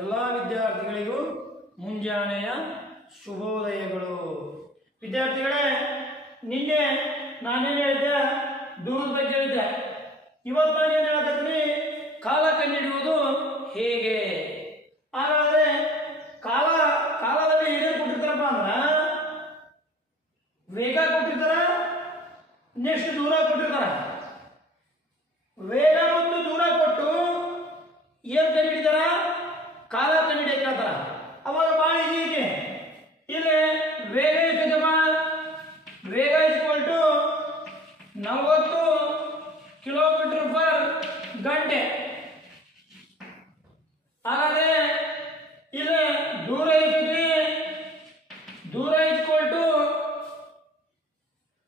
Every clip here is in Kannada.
ಎಲ್ಲ ವಿದ್ಯಾರ್ಥಿಗಳಿಗೂ ಮುಂಜಾನೆಯ ಶುಭೋದಯಗಳು. ವಿದ್ಯಾರ್ಥಿಗಳೇ, ನಿನ್ನೆ ನಾನೇನು ಹೇಳಿದ್ದೆ? ದೂರದ ಬಗ್ಗೆ ಹೇಳಿದ್ದೆ. ಇವತ್ತು ನಾನೇನು ಹೇಳಕತ್ತೀನಿ? ಕಾಲ ಕಂಡುಹಿಡಿಯುವುದು ಹೇಗೆ. ಹಾಗಾದರೆ ಕಾಲದಲ್ಲಿ ಏನೇನು ಕೊಟ್ಟಿರ್ತಾರಪ್ಪ ಅಂದ್ರೆ, ವೇಗ ಕೊಟ್ಟಿರ್ತಾರ, ನೆಕ್ಸ್ಟ್ ದೂರ ಕೊಟ್ಟಿರ್ತಾರ. ವೇಗ ಮತ್ತು ದೂರ ಕೊಟ್ಟು ಏನು ಕಂಡುಹಿಡಿತಾರ? ಕಾಲ ಕಂಡುಹಿಡಿಯಕ್ಕೆ ಹೇಳ್ತಾರ. ಅವಾಗ ಭಾಳ ಈಜಿ ಐತಿ. ಇಲ್ಲಿ ವೇಗ ಎಷ್ಟಿದೆಪ್ಪ? ವೇಗ ಇಸ್ಕ್ವಲ್ ಟು 40 ಕಿಲೋಮೀಟರ್ ಪರ್ ಗಂಟೆ. ಹಾಗಾದ್ರೆ ಇಲ್ಲಿ ದೂರ ಎಷ್ಟಿದೆ? ದೂರ ಇಸ್ಕ್ವಲ್ ಟು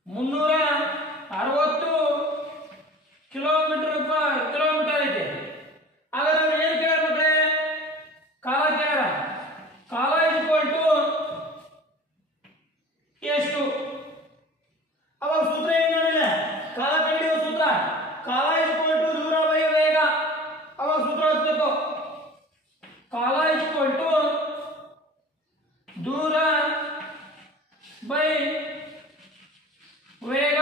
360 ಕಿಲೋಮೀಟರ್ ಐತೆ. ಹಾಗಾದ್ರೆ ನಾವು ಏನು ಕೇಳಬೇಕ್ರೆ? ಕಾಲ ಕೇಳ. ಕಾಲ ಇಸ್ಕ್ವಲ್ ಟು ಎಷ್ಟು? ಅವಾಗ ಸೂತ್ರ ಏನು ನೋಡಿಲ್ಲ? ಕಾಲ ಕಂಡುಹಿಡಿಯುವ ಸೂತ್ರ ಕಾಲ ಇಸ್ಕ್ವಲ್ ಟು ದೂರ ಬೈ ವೇಗ. ಅವಾಗ ಸೂತ್ರ ಹಚ್ಚಬೇಕು. ಕಾಲ ಇಸ್ಕ್ವಲ್ ಟು ದೂರ ಬೈ ವೇಗ.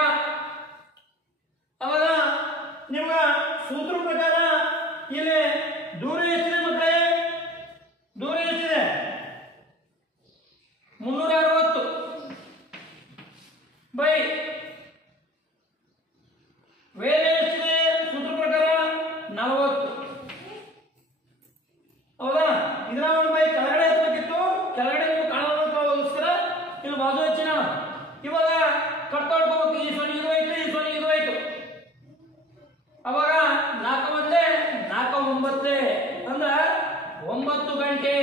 ಅವಾಗ ನಿಮ್ಗ ಸೂತ್ರ ಪ್ರಕಾರ ಇಲ್ಲಿ ದೂರ ಎಷ್ಟಿದೆ ಮಕ್ಕಳೇ? ದೂರ ಎಷ್ಟಿದೆ? 360 ಬೈ ವೇಗ ಎಷ್ಟಿದೆ? ಸೂತ್ರ ಪ್ರಕಾರ 40. ಹೌದಾ? ಇದನ್ನ ಒಂದು ಬೈ ಕೆಳಗಡೆ ಹಚ್ಚಬೇಕಿತ್ತು. ಕೆಳಗಡೆ ನೀವು ಕಾಣೋದಕ್ಕೋಸ್ಕರ ಇಲ್ಲಿ ಬಾಜು ಹಚ್ಚಿನ. ಇವಾಗ ಕಟ್ಟಾಡ್ಕೋಬೇಕು. ಈ ಸೊನ್ನೆ ಇದು ಆಯ್ತು, ಈ ಸೊನ್ನೆ ಇದು ಆಯ್ತು. ಅವಾಗ 4 ಮೊದಲೇ 4 9 ಅಂದ್ರ 9 ಗಂಟೆ.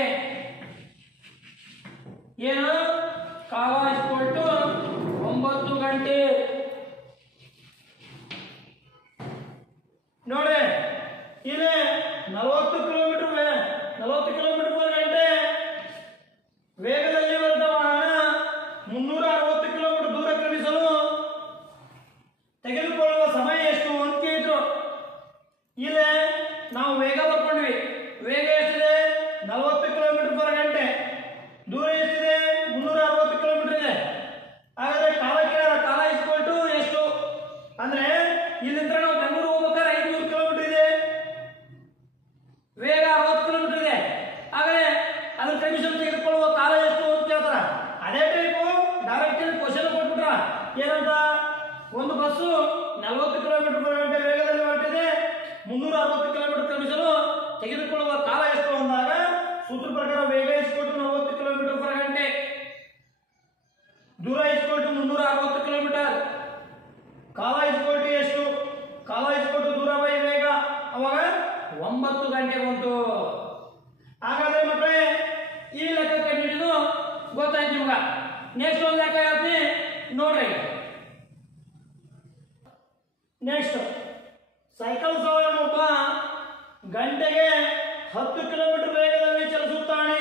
ಏನು? ಕಾಲ ಇಸ್ಕ್ವಲ್ ಟು 9 ಗಂಟೆ. ನೋಡ್ರಿ, ಇಲ್ಲಿ 40 ಕಿಲೋಮೀಟರ್ ಪರ್ ಗಂಟೆ ವೇಗದಲ್ಲಿ ಬರೆದ ವಾಹನ 360 ಕಿಲೋಮೀಟರ್ ದೂರ ಕ್ರಮಿಸಲು ತೆಗೆದುಕೊಳ್ಳುವ ಸಮಯ ಎಷ್ಟು ಅಂತ ಕೇಳಿದ್ರು. ಇಲ್ಲಿ ನಾವು ವೇಗ ಬರ್ಕೊಂಡ್ವಿ. ವೇಗ ಎಷ್ಟಿದೆ? 40 ಕಿಲೋಮೀಟರ್ ಪರ್ ಗಂಟೆ. ದೂರ ಎಷ್ಟಿದೆ? 360 ಕಿಲೋಮೀಟರ್ ಇದೆ. ಹಾಗಾದ್ರೆ ಕಾಲ ಕೇಳ. ಕಾಲ ಇಸ್ಕ್ವಲ್ ಟು ಎಷ್ಟು ಅಂದ್ರೆ, ಇಲ್ಲಿಂದ ನಾವು ಬೆಂಗಳೂರು ಹೋಗ್ಬೇಕಾದ್ರೆ 500 ಕಿಲೋಮೀಟರ್ ಇದೆ. ವೇಗ 60 ಕಿಲೋಮೀಟರ್ ಇದೆ. ಹಾಗಾದ್ರೆ ಅದ್ರ ಕ್ರಮಿಸಲು ತೆಗೆದುಕೊಳ್ಳುವ ಕಾಲ ಎಷ್ಟು ಅಂತ ಕೇಳ್ತಾರ. ಅದೇ ಟೈಪು ಡೈರೆಕ್ಟ್ ಕ್ವಶನ್ ಕೊಟ್ಬಿಟ್ರ. ಏನಂತ? ಒಂದು ಬಸ್ಸು 40 ಕಿಲೋಮೀಟರ್ ಪರ್ ಗಂಟೆ ವೇಗದಲ್ಲಿ ಹೊರಟಿದೆ, 360 ಕಿಲೋಮೀಟರ್ ಕ್ರಮಿಸಲು ತೆಗೆದುಕೊಳ್ಳುವ ಕಾಲ ಎಷ್ಟು ಅಂದಾಗ ಸೂತ್ರ ಪ್ರಕಾರ ವೇಗ ಇಸ್ಕ್ವಲ್ ಟು 40 ಕಿಲೋಮೀಟರ್ ಪರ್ ಗಂಟೆ, ದೂರ ಇಸ್ಕ್ವಲ್ ಟು 360 ಕಿಲೋಮೀಟರ್. ಕಾಲ ಇಸ್ಕ್ವಲ್ ಟು ಎಷ್ಟು? ಕಾಲ ಇಸ್ಕ್ವಲ್ ಟು ದೂರ ಬೈ ವೇಗ. ಅವಾಗ 9 ಗಂಟೆ ಬಂತು. ಹಾಗಾದ್ರೆ ಮಕ್ಕಳೇ, ಈ ಲೆಕ್ಕ ಕಂಡುಹಿಡಿದು ಗೊತ್ತಾಯ್ತು ನಿಮ್ಗ. ನೆಕ್ಸ್ಟ್ ಒಂದು ಲೆಕ್ಕ ಹೇಳ್ತೀನಿ ನೋಡ್ರಿ. ನೆಕ್ಸ್ಟ್, ಸೈಕಲ್ ಸವಾರನೊಬ್ಬ ಗಂಟೆಗೆ 10 ಕಿಲೋಮೀಟರ್ ವೇಗದಲ್ಲಿ ಚಲಿಸುತ್ತಾನೆ.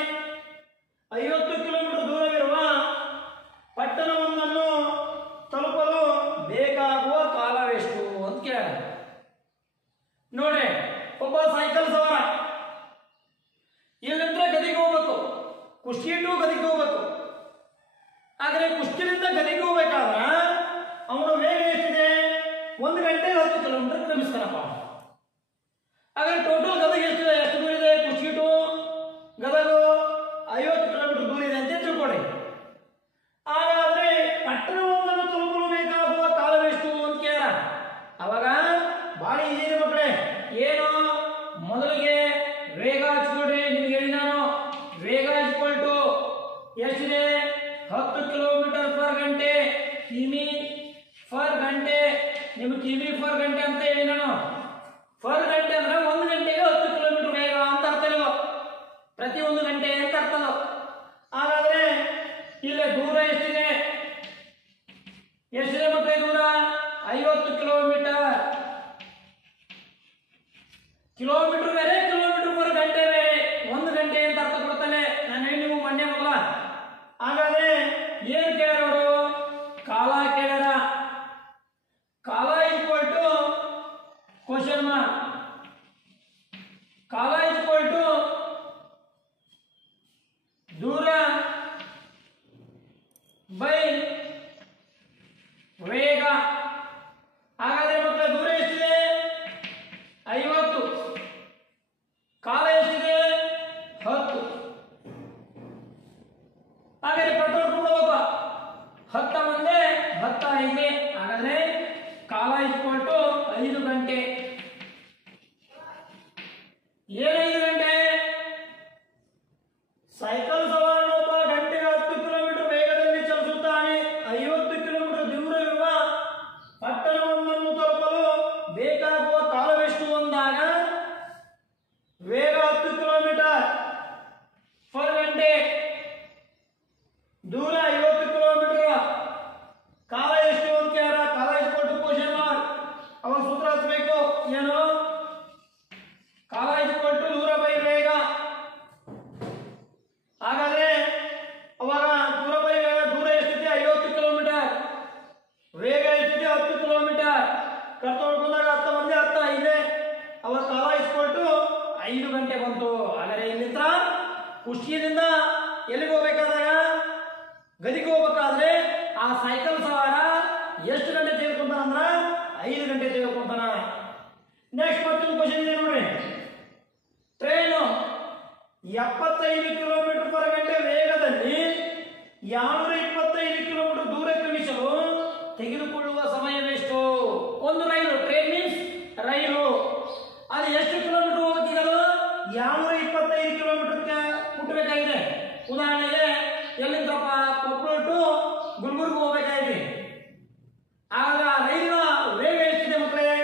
50 ಕಿಲೋಮೀಟರ್ ದೂರವಿರುವ ಪಟ್ಟಣವೊಂದನ್ನು ತಲುಪಲು ಬೇಕಾಗುವ ಕಾಲವೆಷ್ಟು ಅಂತ ಕೇಳ. ನೋಡ್ರಿ, ಒಬ್ಬ ಸೈಕಲ್ ಸವಾರ ಇಲ್ಲಿಂದ ಗದಿಗೆ ಹೋಗ್ಬೇಕು, ಕುಷ್ಟಗಿ ಟು ಗದಿಗೆ ಹೋಗ್ಬೇಕು. ಆದರೆ ಕುಷ್ಟಗಿನಿಂದ ಗದಿಗೆ ಹೋಗ್ಬೇಕಾದ್ರ ಅವನ ವೇಗ ಎಷ್ಟಿದೆ? 1 ಗಂಟೆ 10 ಕಿಲೋಮೀಟರ್ ಕ್ರಮಿಸ್ತಾನಪ್ಪ. ಹಾಗಾದ್ರೆ ಟೋಟಲ್ ಗದಗ ಎಷ್ಟಿದೆ? ಎಷ್ಟು ದೂರ ಇದೆ? ಕುಷ್ಟಗಿ ಟು ಗದಗ 50 ಕಿಲೋಮೀಟರ್ ದೂರ ಇದೆ ಅಂತ ತಿಳ್ಕೊಳ್ಳಿ. ಹಾಗಾದ್ರೆ ಪಟ್ಟಣವೊಂದನ್ನು ತಲುಪಲು ಬೇಕಾಗುವ ಕಾಲವೆಷ್ಟು ಅಂತ ಕೇಳ. ಅವಾಗ ಭಾಳ ಈಜಿ ಇದೆ ಮಕ್ಕಳೇ. ಏನು? ಮೊದಲಿಗೆ ವೇಗ ಹಚ್ಕೊಡ್ರಿ. ನಿಮ್ಗೆ ಹೇಳಿ ನಾನು, ವೇಗ ಇಸ್ಕ್ವಲ್ ಟು ಎಷ್ಟಿದೆ? 10 ಕಿಲೋಮೀಟರ್ ಪರ್ ಗಂಟೆ. ಕಿಮಿ ಫರ್ ಗಂಟೆ. ನಿಮ್ಗೆ ಕಿಮಿ ಫರ್ ಗಂಟೆ ಅಂತ ಹೇಳಿ ನಾನು. ಫರ್ ಗಂಟೆ ಅಂದ್ರೆ 1 ಗಂಟೆಗೆ 10 ಕಿಲೋಮೀಟರ್ ವೇಗ ಅಂತ ಅರ್ಥ ಇಲ್ಲ. ಪ್ರತಿ 1 ಗಂಟೆ ಅಂತ ಅರ್ಥ. ಹಾಗಾದ್ರೆ ಇಲ್ಲಿ ದೂರ ಎಷ್ಟಿದೆ? ಎಷ್ಟಿದೆ ಮತ್ತೆ ದೂರ? 50 ಕಿಲೋಮೀಟರ್. ಕಿಲೋಮೀಟರ್ ಬೇರೆ, ಕಿಲೋಮೀಟರ್ ಪರ್ ಗಂಟೆ ಬೇರೆ. 1 ಗಂಟೆ ಅಂತ ಅರ್ಥ ಕೊಡ್ತಾನೆ. ನಾನು ಹೇಳಿ ನೀವು ಮೊನ್ನೆ ಮೊದಲ. ಹಾಗಾದ್ರೆ ಏನ್ ಕೇಳೋರು? ಕಾಲ ಕೇಳಾರ. ಕಾಲ ಇಸ್ಕ್ವಲ್ ಟು ಕ್ವಶನ್ ಮಾರ್ಕ್. ಕಾಲ ಇಸ್ಕ್ವಲ್ ಟು ಹಾಗಾದ್ರೆ ಇಲ್ಲಿಂದ ಕುಷ್ಟಗಿಯಿಂದ ಎಲ್ಲಿಗೆ ಹೋಗ್ಬೇಕಾದಾಗ ಗದಿಗೆ ಹೋಗ್ಬೇಕಾದ್ರೆ ಆ ಸೈಕಲ್ ಸವಾರ ಎಷ್ಟು ಗಂಟೆ ತೆಗೆದುಕೊಂತಾನ ಅಂದ್ರ 5 ಗಂಟೆ ತೆಗೆದುಕೊಂತಾನ. ನೆಕ್ಸ್ಟ್ ಮತ್ತೊಂದು ಕ್ವಶನ್ ಇದೆ ನೋಡ್ರಿ. ಟ್ರೈನು 75 ಕಿಲೋಮೀಟರ್ ಪರ್ ಗಂಟೆ ವೇಗದಲ್ಲಿ 225 ಕಿಲೋಮೀಟರ್ ದೂರ ಕ್ರಮಿಸಲು ತೆಗೆದುಕೊಳ್ಳುವ ಸಮಯವೆಷ್ಟು? ಒಂದು ರೈಲು, ಟ್ರೈನ್ ಮೀನ್ಸ್ ರೈಲು, ಅದು ಎಷ್ಟು ಕಿಲೋಮೀಟರ್ ಹೋಗಬೇಕೀಗ? 225 ಕಿಲೋಮೀಟರ್ ಮುಟ್ಟಬೇಕಾಗಿದೆ. ಉದಾಹರಣೆಗೆ ಎಲ್ಲಿಂದಪ್ಪ ಕೊಪ್ಪಳ ಟು ಗುಲ್ಬರ್ಗ ಹೋಗಬೇಕಾಗಿದೆ. ಆಗ ರೈಲಿನ ವೇಗ ಎಷ್ಟಿದೆ ಮಕ್ಕಳೇ?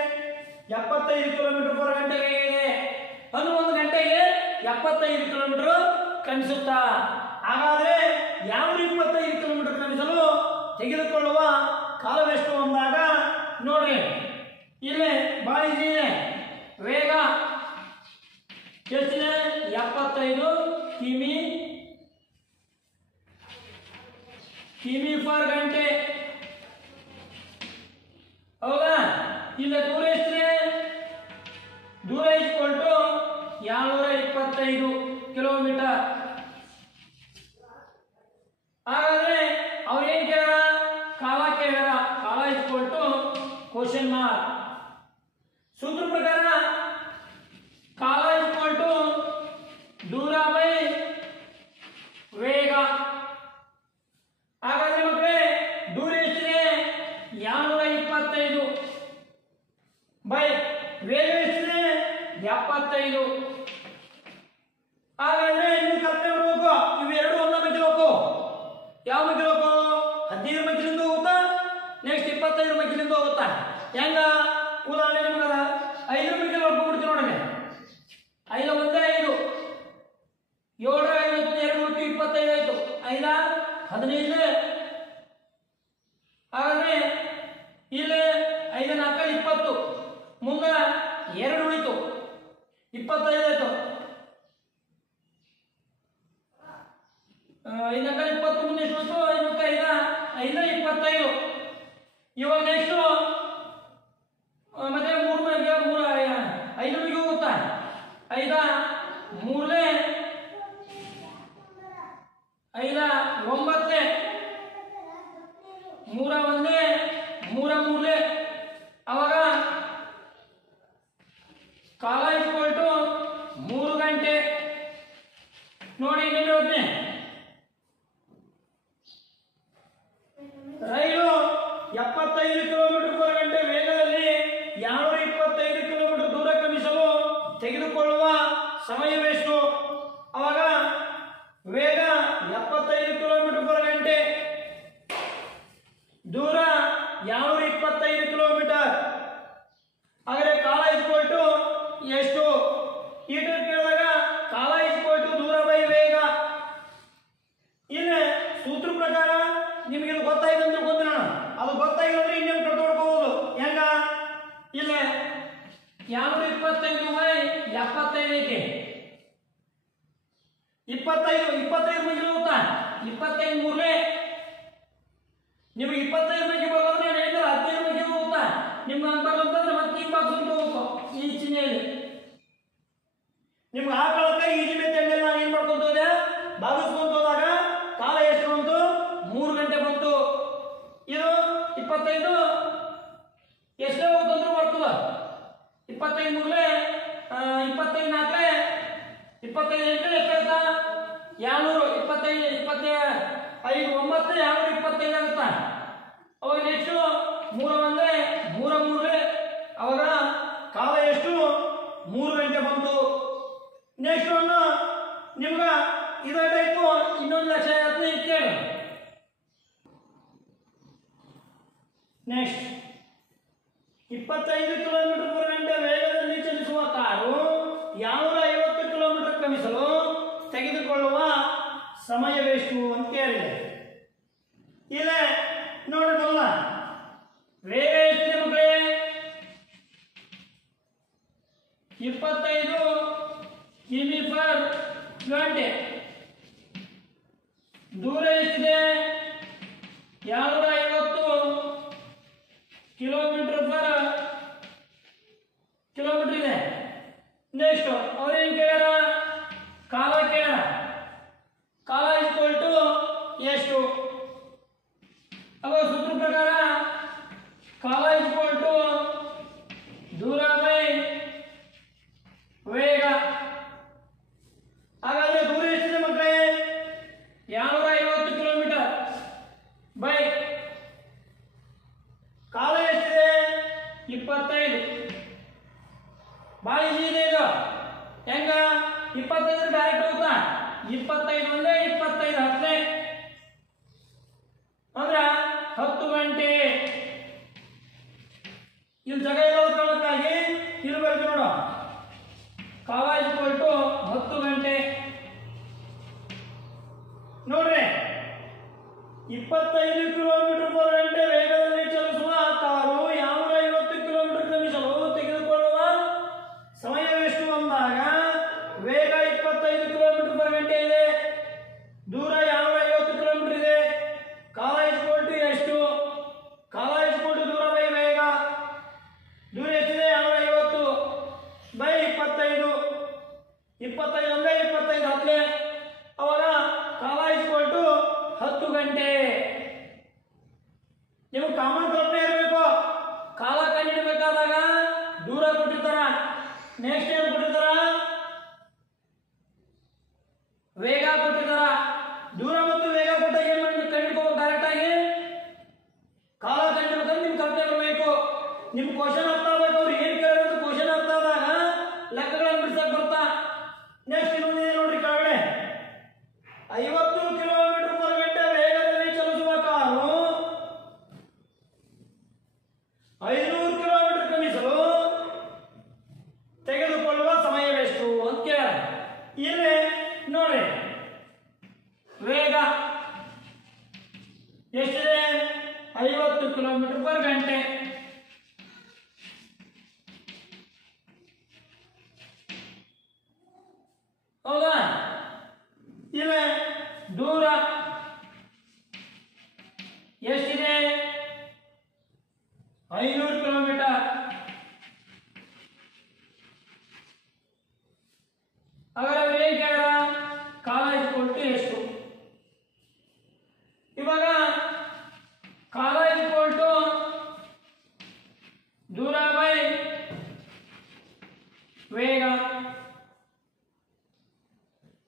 75 ಕಿಲೋಮೀಟರ್ ಪರ್ ಗಂಟೆ ವೇಗ ಇದೆ. ಅದು 1 ಗಂಟೆಗೆ 75 ಕಿಲೋಮೀಟರ್ ಕ್ರಮಿಸುತ್ತಾ. ಹಾಗಾದ್ರೆ 225 ಕಿಲೋಮೀಟರ್ ಕ್ರಮಿಸಲು ತೆಗೆದುಕೊಳ್ಳುವ ಕಾಲವೆಷ್ಟು ಅಂದಾಗ ನೋಡ್ರಿ, ಇಲ್ಲಿ ಬಹಳ ಈಸಿ ಇದೆ. ವೇಗ ಎಷ್ಟಿದೆ? 75 ಕಿಮಿ ಪರ್ ಗಂಟೆ. ಹೌದಾ? ಇಲ್ಲಿ ದೂರ ಎಷ್ಟಿದೆ? ದೂರ ಇಸ್ಕೊಳ್ಟು 225 ಕಿಲೋಮೀಟರ್. ಹಾಗಾದ್ರೆ ಅವ್ರು ಏನ್ ಕೇಳ? ಕಾಲ ಕೇಳ. ಕಾಲ ಇಸ್ಕೊಳ್ಟು ಕ್ವಶನ್ ಮಾರ್ಕ್. ಸೂತ್ರ ಪ್ರಕಾರ ಕಾಲ ಇಸ್ಕೊಳ್ಟು ದೂರ ಬೈ ವೇಗ. ಹಾಗಾದ್ರೆ ಮಕ್ಕಳೇ ದೂರ ಎಷ್ಟಿದೆ? 225 ಬೈ ವೇಗ ಎಷ್ಟಿದೆ? 75. ಹಾಗಾದ್ರೆ ಇಲ್ಲಿ ಕಲ್ಪನೆ ಮಾಡಬೇಕು, ಇವೆರಡು ಒಂದ ಮಗ್ಗಿರಬೇಕು. ಯಾವ ಮಗ್ಗಿರಬೇಕು? 15 ಮಗ್ಗಿಲಿಂದ ಹೋಗುತ್ತಾ, ನೆಕ್ಸ್ಟ್ 25 ಮಗ್ಗಿಲಿಂದ ಹೋಗುತ್ತಾ. ಹೆಂಗ? ಉದಾಹರಣೆ ನಿಮ್ಗೆ 5 ಮಗ್ಗಿಲು ಹೊಡ್ಕೊಂಡ್ಬಿಡ್ತೀವಿ ನೋಡ್ರಿ. 5 ಒಂದೇ 5, 7 5 2 25 ಆಯ್ತು. 5 15. ಹಾಗಾದ್ರೆ ಇಲ್ಲಿ 5 4 20, ಮುಂದೆ 2 ಉಳಿತು, 25 ಆಯ್ತು. 5 4 20 ಮುಂದೆ ಎಷ್ಟು ಉಳಿತು? 5 25. ಇವಾಗ ನೆಕ್ಸ್ಟ್ ಮತ್ತೆ 3 5 ಮಿಗೆ ಹೋಗುತ್ತಾ? 5 3 5 9 3 1 ಅವಾಗ ಕಾಲ ಇಸ್ಕೊಳ್ಟು 3 ಗಂಟೆ. ನೋಡಿ ಇನ್ನೇನು ಹೇಳ್ತೀನಿ. ರೈಲು 75 ಕಿಲೋಮೀಟರ್ ಪರ್ ಗಂಟೆ ವೇಗದಲ್ಲಿ 225 ಕಿಲೋಮೀಟರ್ ದೂರ ಕ್ರಮಿಸಲು ತೆಗೆದುಕೊಳ್ಳುವ ಸಮಯವೆಷ್ಟು? ಅವಾಗ ವೇಗ 75 ಕಿಲೋಮೀಟರ್ ಪರ್ ಗಂಟೆ, ದೂರ 225 ಕಿಲೋಮೀಟರ್. ಹಾಗಾದ್ರೆ ಕಾಲ ಇಸ್ಕೊಳ್ಟು ಎಷ್ಟು? ಈ ಟೈಪ್ ಕೇಳಿದಾಗ ಕಾಲ ಇಸ್ಕೊಳ್ಟು ದೂರ ಬೈ ವೇಗ. ಇಲ್ಲಿ ಸೂತ್ರ ಪ್ರಕಾರ ನಿಮ್ಗೆ ಇದು ಗೊತ್ತಾಯ್ತು ಅಂತ ಗೊತ್ತಿಲ್ಲ, ಅದು ಗೊತ್ತಾಗಿದ್ರೆ ಇನ್ನೇನು ಕಟ್ ಹೊಡ್ಕೋಬಹುದು. ಹೆಂಗ? ಇಲ್ಲಿ 225 ಬೈ 75 ಐತಿ. 25 ಮಗ್ಗಿ ಹೋಗುತ್ತಾ? 25 3 ನಿಮಗೆ 25 ಮಗ್ಗಿ ಬರೋದ್ರೆ ಏನು ಹೇಳಿದ್ರೆ 15 ಮಗ್ಗಿ ಹೋಗುತ್ತಾ? ನಿಮ್ಗೆ ಹಂಗೆ ಬರೋದಂತಂದ್ರೆ ಮತ್ತೆ ಈ ಬಾಕ್ಸ್ ಅಂತ ಹೋಗ್ಬೇಕು. ಈ ಚಿಹ್ನೆಯಲ್ಲಿ ನಿಮ್ಗೆ ಹಾಕೊಳ್ಳೋಕೆ ಈಜಿ ಮೆಥಡ್ ನಾನು ಏನು ಮಾಡ್ಕೊಂತ ಹೋದೆ? ಭಾಗಿಸ್ಕೊಂತ ಹೋದಾಗ ಕಾಲ ಎಷ್ಟು ಬಂತು? 3 ಗಂಟೆ ಬಂತು. ಇದು 25 ಎಷ್ಟೇ ಹೋಗುತ್ತಂದ್ರೂ ಬರ್ತದ. 25 3 25 4 25 8 ಎಷ್ಟಾಯ್ತಾ? 200. 25 25 5 9 225 ಆಗುತ್ತಾ? ಅವಾಗ ನೆಕ್ಸ್ಟ್ 3 1 3 ಅವಾಗ ಕಾಲ ಎಷ್ಟು? 3 ಗಂಟೆ ಬಂತು. ನೆಕ್ಸ್ಟ್ ಒಂದು ನಿಮ್ಗೆ ಇದಾಯ್ತು. ಇನ್ನೊಂದು ಲಕ್ಷ ಕೇಳಿ. ನೆಕ್ಸ್ಟ್ 25 ಕಿಲೋಮೀಟರ್ ಪರ್ ಗಂಟೆ ವೇಗದಲ್ಲಿ ಚಲಿಸುವ ಕಾರು 250 ಕಿಲೋಮೀಟರ್ ಕ್ರಮಿಸಲು ತೆಗೆದುಕೊಳ್ಳುವ ಸಮಯವೆಷ್ಟು ಅಂತ ಕೇಳಿದೆ. ಇಲ್ಲಿ ನೋಡೋದಲ್ಲ, ವೇಗ ಎಷ್ಟಿದೆ ಮಕ್ಕಳೇ? 25 ಕಿಮಿ ಪರ್ ಗಂಟೆ. ದೂರ ಎಷ್ಟಿದೆ? 250 ಕಿಲೋಮೀಟರ್ ಇದೆ. ನೆಕ್ಸ್ಟ್ ಅವ್ರೇನು ಕೇಳ್ಯಾರ? 25 ಒಂದೇ 25 ಹತ್ತನೇ ಅಂದ್ರ 10 ಗಂಟೆ. ಇಲ್ಲಿ ಜಾಗ ಇರೋದು ಕಾರಣಕ್ಕಾಗಿ ಇಲ್ಲಿ ಬರ್ತೀವಿ ನೋಡು. ಕಾಲ ಈಕ್ವಲ್ ಟು 10 ಗಂಟೆ. ನೋಡ್ರಿ 25 ಕಿಲೋಮೀಟರ್ ಪರ್ ಗಂಟೆ ವೇಗದಲ್ಲಿ ಚಲಿಸುವ ಕಾರು 250 ಕಿಲೋಮೀಟರ್ ಕ್ರಮಿಸಲು ತೆಗೆದುಕೊಳ್ಳುವ ಸಮಯವೆಷ್ಟು ಅಂದಾಗ ವೇಗ 25 ಕಿಲೋಮೀಟರ್ ಪರ್ ಗಂಟೆ ಇದೆ, ದೂರ 250 ಕಿಲೋಮೀಟರ್ ಇದೆ. ಕಾಲ ಈಕ್ವಲ್ ಟು ಎಷ್ಟು? ಕಾಲ ಈಕ್ವಲ್ ಟು ದೂರ ಬೈ ವೇಗ. ದೂರ ಎಷ್ಟಿದೆ? 250 ಬೈ 25. 25 ಒಂದೇ 25 ಹತ್ತನೇ. ಅವಾಗ ಕಾಲ ಈಕ್ವಲ್ ಟು 10 ಗಂಟೆ. ನೀವು ಕಾಮನ್ ಕಲ್ಪನೆ ಇರಬೇಕು. ಕಾಲ ಕಂಡುಹಿಡಬೇಕಾದಾಗ ದೂರ ಕೊಟ್ಟಿರ್ತಾರ, ನೆಕ್ಸ್ಟ್ ಏನು ಕೊಟ್ಟಿರ್ತಾರ? ವೇಗ ಕೊಟ್ಟಿರ್ತಾರ. ದೂರ ಮತ್ತು ವೇಗ ಕೊಟ್ಟಾಗ ಏನ್ ಮಾಡಿ ಕಂಡುಹಿಡ್ಕೋಬೇಕು? ಡೈರೆಕ್ಟ್ ಆಗಿ ಕಾಲ ಕಂಡುಹಿಡ್ಬೇಕಂದ್ರೆ ನಿಮ್ ಕಲ್ಪನೆ ಬರಬೇಕು. ನಿಮ್ ಕ್ವಶನ್ ಅರ್ಥ ಆಗ್ಬೇಕು. ಅವ್ರು ಏನ್ ಕೇಳಿರೋದು ಕ್ವಶನ್ ಅರ್ಥ ಆದಾಗ ಲೆಕ್ಕಗಳನ್ನು ಬಿಡ್ಸಕ್ ಬರ್ತಾ. ನೆಕ್ಸ್ಟ್ ಇನ್ನೊಂದಿದೆ ನೋಡ್ರಿ ಕೆಳಗಡೆ. 50 ಕಿಲೋಮೀಟರ್ ಪರ್ ಗಂಟೆ ವೇಗದಲ್ಲಿ ಚಲಿಸುವ ಕಾರು 500 ಕಿಲೋಮೀಟರ್ ಕ್ರಮಿಸಲು ತೆಗೆದುಕೊಳ್ಳುವ ಸಮಯವೆಷ್ಟು ಅಂತ ಕೇಳ. ಇಲ್ಲಿ ನೋಡಿ ವೇಗ ಎಷ್ಟಿದೆ? 50 ಕಿಲೋಮೀಟರ್ ಪರ್ ಗಂಟೆ. ಹೌದಾ? ಇಲ್ಲಿ ದೂರ ಎಷ್ಟಿದೆ? 500 ಕಿಲೋಮೀಟರ್. ಹಾಗಾದ್ರೆ ವೇಗ ಕಾಲ ಈಕ್ವಲ್ ಟು ಎಷ್ಟು? ಇವಾಗ ಕಾಲ ಈಕ್ವಲ್ ಟು ದೂರ ಬೈ ವೇಗ.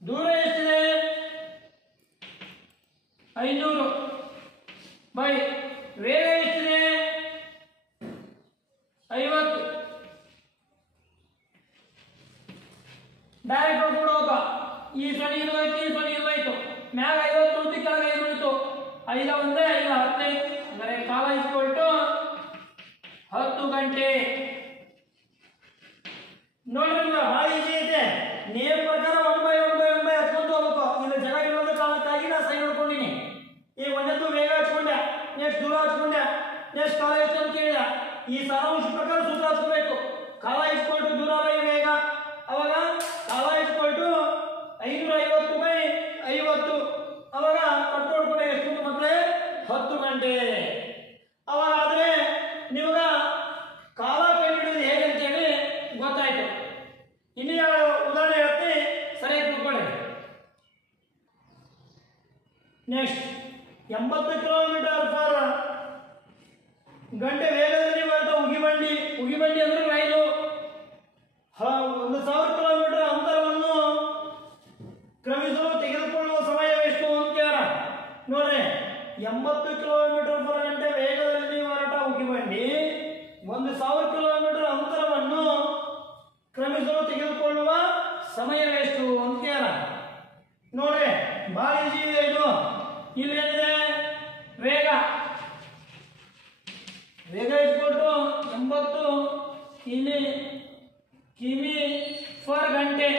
ದೂರ ಎಷ್ಟಿದೆ? 500 ಬೈ ವೇಗ ಎಷ್ಟಿದೆ? 50. ಡೈರೆಕ್ಟ್ ಹೋಗ್ಬಿಡೋಕ. ಈ ಸೊನ್ನೆ ಇದು ಹೋಯ್ತು, ಈ ಸೊನ್ನೆ ಇದು ಹೋಯ್ತು. ಮ್ಯಾಗ 50 ಉಳಿತು, ಕೆಳಗೆ 5 ಉಳಿತು. 5 ಒಂದೇ 5 ಹತ್ತನೇ. ಅಂದರೆ ಕಾಲ ಈಕ್ವಲ್ ಟು 10 ಗಂಟೆ. ನೋಡ್ರಿ ಭಾಳ ಈಸಿ ಐತೆ. ನೇಮ್ ಪ್ರಕಾರ 1 ಬೈ 1 ಬೈ 1 ಬೈ ಹಚ್ಕೊಂತ ಹೋಗ್ಬೇಕು. ಇಲ್ಲಿ ಜಾಗ ಇರೋದ ಕಾರಣಕ್ಕಾಗಿ ನಾ ಸೈನ್ ಮಾಡ್ಕೊಂಡಿನಿ. ಈಗ ಒಂದತ್ತು ವೇಗ ಹಚ್ಕೊಂಡೆ, ನೆಕ್ಸ್ಟ್ ದೂರ ಹಚ್ಕೊಂಡೆ, ನೆಕ್ಸ್ಟ್ ಕಾಲ ಎಷ್ಟು ಅಂತ ಕೇಳಿದ. ಈ ಸಾರಾಂಶ ಪ್ರಕಾರ ಸೂತ್ರ ಹಚ್ಕೋಬೇಕು. ಕಾಲ ಈಕ್ವಲ್ ಟು ದೂರ ಬೈ ವೇಗ. ಅವಾಗ ಕಾಲ ಈಕ್ವಲ್ ಟು 550 ಬೈ 50. ಅವಾಗ ಕಟ್ ಹೊಡ್ಕೊಂಡು ಎಷ್ಟು ಮತ್ತೆ 10 ಗಂಟೆ. ಅವಾಗ ಆದ್ರೆ ನಿಮ್ಗ ಕಾಲ ಕಂಡುಹಿಡಿಯೋದು ಹೇಗೆ ಅಂತೇಳಿ ಗೊತ್ತಾಯ್ತು. ಇನ್ನು ಉದಾಹರಣೆ ಹೇಳ್ತೀನಿ, ಸರಿಯಾಗಿ ತಿಳ್ಕೊಳ್ಳಿ. ನೆಕ್ಸ್ಟ್ 80 ಕಿಲೋಮೀಟರ್ ಪರ್ ಗಂಟೆ ವೇಗದಲ್ಲಿ ಬರುತ್ತ ಉಗಿಬಂಡಿ. ಉಗಿಬಂಡಿ ಅಂದ್ರೆ ರೈಲು. 1000 ಕಿಲೋಮೀಟರ್ ಅಂತರವನ್ನು ಕ್ರಮಿಸಲು ತೆಗೆದುಕೊಳ್ಳುವ ಸಮಯವೆಷ್ಟು ಅಂತ ಕೇಳ. ನೋಡ್ರಿ 80 ಕಿಲೋಮೀಟರ್ ಪರ್ ಗಂಟೆ ವೇಗದಲ್ಲಿ ಹೊರಟ ಉಗಿಬಂಡಿ 1000 ಕಿಲೋಮೀಟರ್ ಅಂತರವನ್ನು ಕ್ರಮಿಸಲು ತೆಗೆದುಕೊಳ್ಳುವ ಸಮಯವೆಷ್ಟು ಅಂತ ಕೇಳ. ನೋಡ್ರಿ ಬಹಳ ಈಸಿ ಇದೆ ಇದು. ಇಲ್ಲೇನಿದೆ? ವೇಗ. ವೇಗ ಇಟ್ಕೊಟ್ಟು 80 ಕಿಮಿ ಪರ್ ಗಂಟೆ.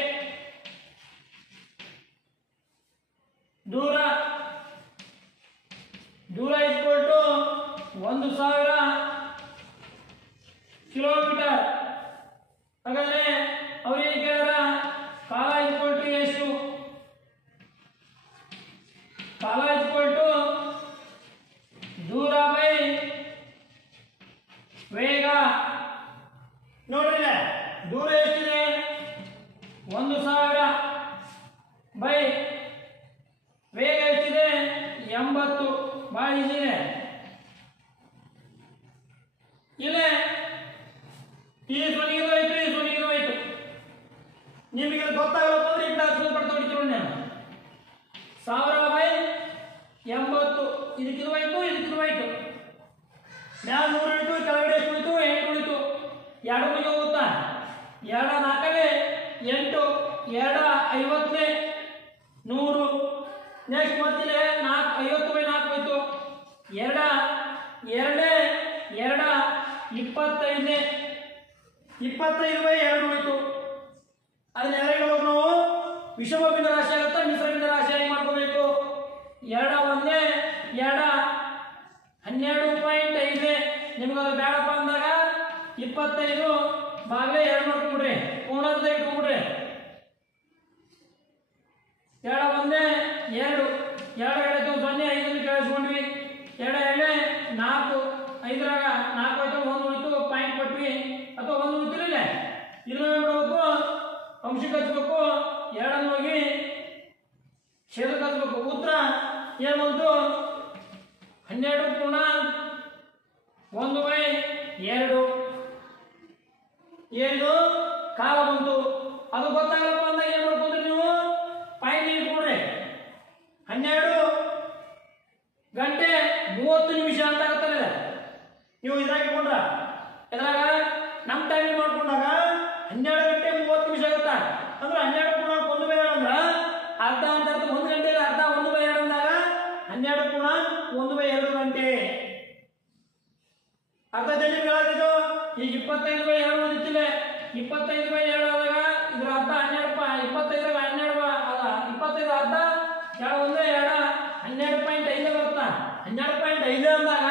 ದೂರ ಇಟ್ಕೊಟ್ಟು 1000 ಕಿಲೋಮೀಟರ್. ಹಾಗಾದ್ರೆ ಅವ್ರೇನು ಕೇಳಿದ್ರ ಕಾಲ ಇಟ್ಕೊಟ್ಟು ಎಷ್ಟು? ಕಾಲ ಇಟ್ಕೊಟ್ಟು ದೂರ ಬೈ ವೇಗ. ನೋಡ್ರಿ ದೂರ ಎಷ್ಟಿದೆ? 1000 ಬೈ ವೇಗ ಎಷ್ಟಿದೆ? 80. ಬಹಳ ಈಸಿ ಇದೆ. ಇಲ್ಲೇ ಈ ಸೊನ್ನೆಗಿದು ಹೋಯ್ತು, ಈ ಸೊನ್ನೆಗಿದು ಹೋಯ್ತು. ನಿಮಗೆ ಗೊತ್ತಾಗಲ್ಲಪ್ಪ ಅಂದ್ರೆ ಇಟ್ಟು ಹಚ್ಕೊಂಡು ಪಡ್ತಾ ಹೊಡಿತೀವಿ ನಾನು. 1000 ಬೈ 80. ಇದಕ್ಕಿದು ಹೋಯ್ತು, ಇದಕ್ಕಿದು ಹೋಯ್ತು. ಮ್ಯಾಲ 100 ಉಳಿತು, ಕೆಳಗಡೆ ಎಷ್ಟು ಉಳಿತು? 8 ಉಳಿತು. 2 ಮನೆಗೆ ಹೋಗುತ್ತಾ? 2 4 8 2 50 100. ನೆಕ್ಸ್ಟ್ ಮತ್ತಿಲ್ಲಿ 50/4 ಹೋಯ್ತು. 2 25. 25/2 ಹೋಯ್ತು. ಅದನ್ನ ಯಾರು ಹೇಳ್ಬೇಕು ನಾವು? ವಿಷಮ ಭಿನ್ನ ರಾಶಿ ಆಗುತ್ತಾ ಮಿಶ್ರ ಭಿನ್ನ ರಾಶಿಯಾಗಿ ಮಾಡ್ಕೋಬೇಕು. 2 1 2 12.5. ನಿಮ್ಗೆ ಅದು ಬೇಡಪ್ಪ ಅಂದಾಗ 25 ಬಾಗಿಲೆ 2 ಮಾಡ್ಕೊಂಡ್ಬಿಡ್ರಿ, ಪೂರ್ಣಾಂಕ ಇಟ್ಕೊಂಡ್ಬಿಡ್ರಿ. 2 1 2 2 ಕಡೆ 0 5 ಕೇಳಿಸ್ಕೊಂಡ್ವಿ. 2 2 4 5ರಾಗ 4 ಆಯ್ತು, 1 ಉಳಿತು, ಪಾಯಿಂಟ್ ಕೊಟ್ವಿ ಅಥವಾ 1 ಉಳಿತಿರಲಿಲ್ಲ. ಇದನ್ನ ಬಿಡಬೇಕು, ಅಂಶಕ್ಕೆ ಹಚ್ಬೇಕು, 2 ಹೋಗಿ ಛೇದಕ್ಕೆ ಹಚ್ಬೇಕು. ಉತ್ತರ ಏನು ಬಂತು? 12 ಪೂರ್ಣ 1/2. ಏನಿದು ಕಾಲ ಬಂತು. ಅದು ಗೊತ್ತಾಗಲ್ಲಪ್ಪ ಅಂದಾಗ ಏನ್ ಮಾಡ್ಕೊಂಡ್ರಿ ನೀವು? ಪಾಯಿಂಟ್ ಇಟ್ಕೊಡ್ರಿ. 12 ಗಂಟೆ 30 ನಿಮಿಷ ಅಂತ ಆಗತ್ತಲ್ಲ. ನೀವು ಇದ್ರಾಗ ಇಟ್ಕೊಂಡ್ರ ಇದ್ರಾಗ ನಮ್ಮ ಟೈಮಿಂಗ್ ಮಾಡ್ಕೊಂಡಾಗ 12 ಗಂಟೆ 30 ನಿಮಿಷ ಆಗುತ್ತಾ? ಅಂದ್ರೆ 12 ಪೂರ್ಣ 1/2 ಅಂದ್ರ ಅರ್ಧ ಅಂತ ಅರ್ಥ. 1 ಗಂಟೆಗೆ ಅರ್ಧ 1/2 ಅಂದಾಗ 12 ಪೂರ್ಣ 1/2 ಗಂಟೆ. ಅರ್ಧ ಜನ ಹೇಳಾದಿದ್ದು ಈಗ 25/2 ಬಂದಿತ್ತಿಲ್ಲ. 25/2 ಆದಾಗ ಇದ್ರ ಅರ್ಧ 12. 25 12 ಅಲ್ಲ, 25 ಅರ್ಧ 2 1 2 12.5 ಬರುತ್ತಾ? 12.5 ಅಂದಾಗ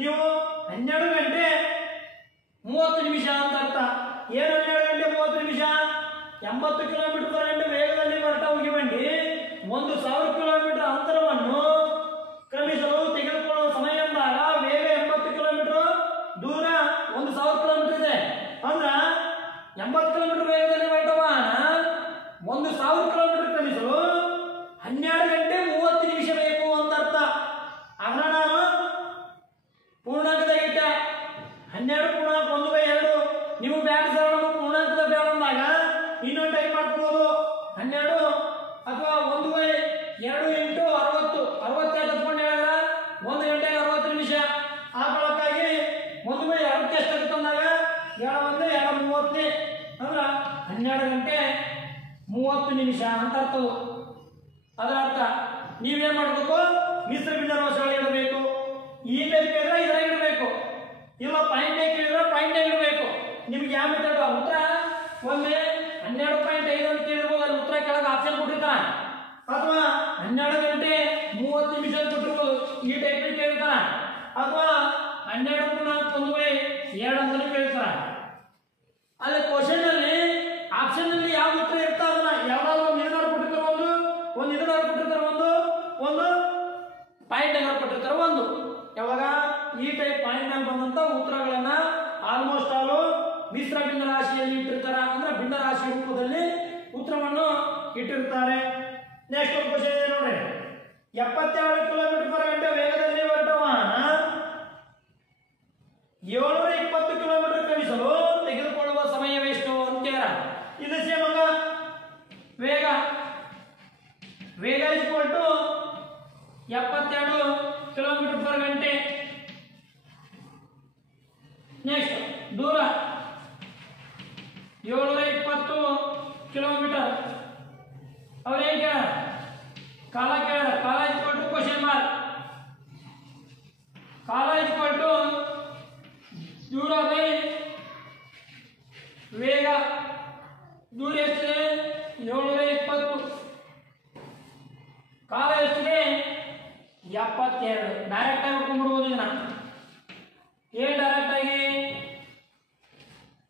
ನೀವು 12 ಗಂಟೆ 30 ನಿಮಿಷ ಅಂತ ಅರ್ಥ. ಏನು 12 ಗಂಟೆ 30 ನಿಮಿಷ? 80 km/h ವೇಗದಲ್ಲಿ ಬರ್ತಾ ಹೋಗಿ ಬಂಡಿ 1000 km ಅಂತರವನ್ನು ಕ್ರಮಿಸಲು ತೆಗೆದುಕೊಳ್ಳುವ ಸಮಯ ಅಂದಾಗ ವೇಗ 80 km, ದೂರ 1000 km ಇದೆ. ಅಂದ್ರ 80 km ವೇಗದಲ್ಲಿ ಹೊರಟವ 1000 km ಕ್ರಮಿಸಲು 12 ಗಂಟೆ 30 ನಿಮಿಷ ಬೇಕು ಅಂತ ಅರ್ಥ. ಆಗ ನಾನು ಪೂರ್ಣಾಂಕದ ಇಟ್ಟ 12 ಪೂರ್ಣ 1/2. ನೀವು ಬ್ಯಾಡ ಸರ್ ನಮಗೆ ಪೂರ್ಣಾಂಕದ ಬೇಡ ಅಂದಾಗ ಇನ್ನೊಂದು ಟೈಪ್ ಮಾಡ್ಕೋಬಹುದು. 12 ಅಥವಾ 1/2 × 60. 60 ತಗೊಂಡು ಹೇಳಿದ್ರ 1 ಗಂಟೆ 60 ನಿಮಿಷ. ಆ ಕಾಲಕ್ಕಾಗಿ 1/2 ಎಷ್ಟಾಗುತ್ತೆ ಅಂದಾಗ 2 1 2 30 ಅಂದ್ರ 12 ಗಂಟೆ 30 ನಿಮಿಷ ಅಂತ ಅರ್ಥ. ಅದರ ಅರ್ಥ ನೀವೇನ್ ಮಾಡಬೇಕು? ಮಿಶ್ರ ಭಿನ್ನ ರಾಶಿಗಳು ಇಡಬೇಕು. ಈ ಟೈಪ್ ಕೇಳಿದ್ರೆ ಇದ್ರಾಗ ಇಡಬೇಕು, ಇಲ್ಲ ಪಾಯಿಂಟ್ ಕೇಳಿದ್ರೆ ಪಾಯಿಂಟ್ ಇಡಬೇಕು. ನಿಮ್ಗೆ ಯಾವ ಮೆಥಡ್? ಉತ್ತರ ಒಮ್ಮೆ 12.5 ಅಂತ ಕೇಳಿರ್ಬೋದು, ಅಲ್ಲಿ ಉತ್ತರ ಕೆಳಗೆ ಆಪ್ಷನ್ ಕೊಟ್ಟಿರ್ತಾರ. ಅಥವಾ 12 ಗಂಟೆ 30 ನಿಮಿಷ ಕೊಟ್ಟಿರ್ಬೋದು, ಈ ಟೈಪ್ ಕೇಳಿರ್ತಾರ. ಅಥವಾ 12 ಪೂರ್ಣ 1/2 ಅಂತ ಕೇಳ್ತಾರ. ಅಲ್ಲಿ ಕ್ವಶನ್ ಅಲ್ಲಿ ಆಪ್ಷನ್ ಅಲ್ಲಿ ಯಾವ ಉತ್ತರ ಇರ್ತಾ ಅದನ್ನ ಯಾವ್ದಾದ್ರು ಒಂದು ನಿರ್ಧಾರ ಕೊಟ್ಟಿರ್ತಾರ, ಒಂದು ನಿರ್ಧಾರ ಕೊಟ್ಟಿರ್ತಾರ, ಒಂದು ಪಾಯಿಂಟ್ ಏನಾರು ಕೊಟ್ಟಿರ್ತಾರ. ಒಂದು ಯಾವಾಗ ಈ ಟೈಪ್ ಪಾಯಿಂಟ್ ನಲ್ಲಿ ಬಂದಂತ ಉತ್ತರಗಳನ್ನ ಆಲ್ಮೋಸ್ಟ್ ಆಲ್ ಮಿಶ್ರ ಭಿನ್ನ ರಾಶಿಯಲ್ಲಿ ಇಟ್ಟಿರ್ತಾರ. ಅಂದ್ರೆ ಭಿನ್ನ ರಾಶಿ ರೂಪದಲ್ಲಿ ಉತ್ತರವನ್ನು ಇಟ್ಟಿರ್ತಾರೆ. ನೆಕ್ಸ್ಟ್ ಒಂದು ಕ್ವಶನ್ ಇದೆ ನೋಡ್ರಿ. 72 km/h ವೇಗದಲ್ಲಿ ಹೊರಟವ 720 km ಕ್ರಮಿಸಲು ತೆಗೆದುಕೊಳ್ಳುವ ಸಮಯವೆಷ್ಟು ಅಂತ ಕೇಳ. ಇದು ಸೇಮ್ ಆಗ ವೇಗ = 72 km/h. ನೆಕ್ಸ್ಟ್ ದೂರ 720 km. ಅವ್ರೇನ್ ಕೇಳ? ಕಾಲ ಕೇಳ. ಕಾಲ = ಕ್ವಶನ್ ಮಾರ್ಕ್. ಕಾಲ = ದೂರ ಬೈ ವೇಗ. ದೂರ ಎಷ್ಟಿದೆ? 720. ಕಾಲ ಎಷ್ಟಿದೆ? 72. ಡೈರೆಕ್ಟ್ ಆಗಿ ಹುಡ್ಕೊಂಡ್ಬಿಡ್ಬೋದು ಇದನ್ನ. ಏನ್ ಡೈರೆಕ್ಟ್ ಆಗಿ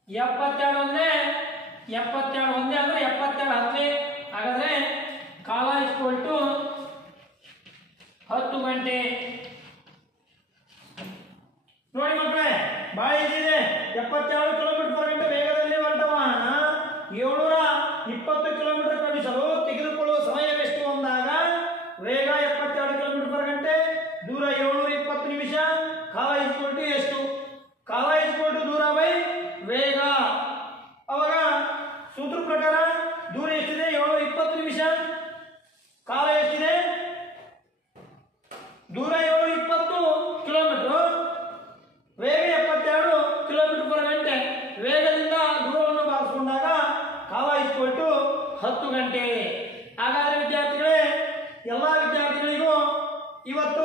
72 ಒಂದೇ 72 ಒಂದೇ ಅಂದ್ರೆ 72 10. ಹಾಗಾದ್ರೆ ಕಾಲ = 10 ಗಂಟೆ. ನೋಡಿ ಮಕ್ಕಳೇ, ಬಹಳ ಈಜಿ ಇದೆ. 72 km/h ವೇಗದಲ್ಲಿ ಹೊರಟವ 720 km ಕ್ರಮಿಸಲು ತೆಗೆದುಕೊಳ್ಳುವ ಸಮಯವೆಷ್ಟು ಅಂದಾಗ ವೇಗ 72 km/h, ದೂರ 720 ನಿಮಿಷ. ಕಾಲ = ಎಷ್ಟು? ಕಾಲ = ದೂರ ಬೈ ವೇಗ. ಅವಾಗ ಸೂತ್ರ ಪ್ರಕಾರ ದೂರ ಎಷ್ಟಿದೆ? 720 ನಿಮಿಷ. ಕಾಲ ಎಷ್ಟಿದೆ? ದೂರ ಇವತ್ತು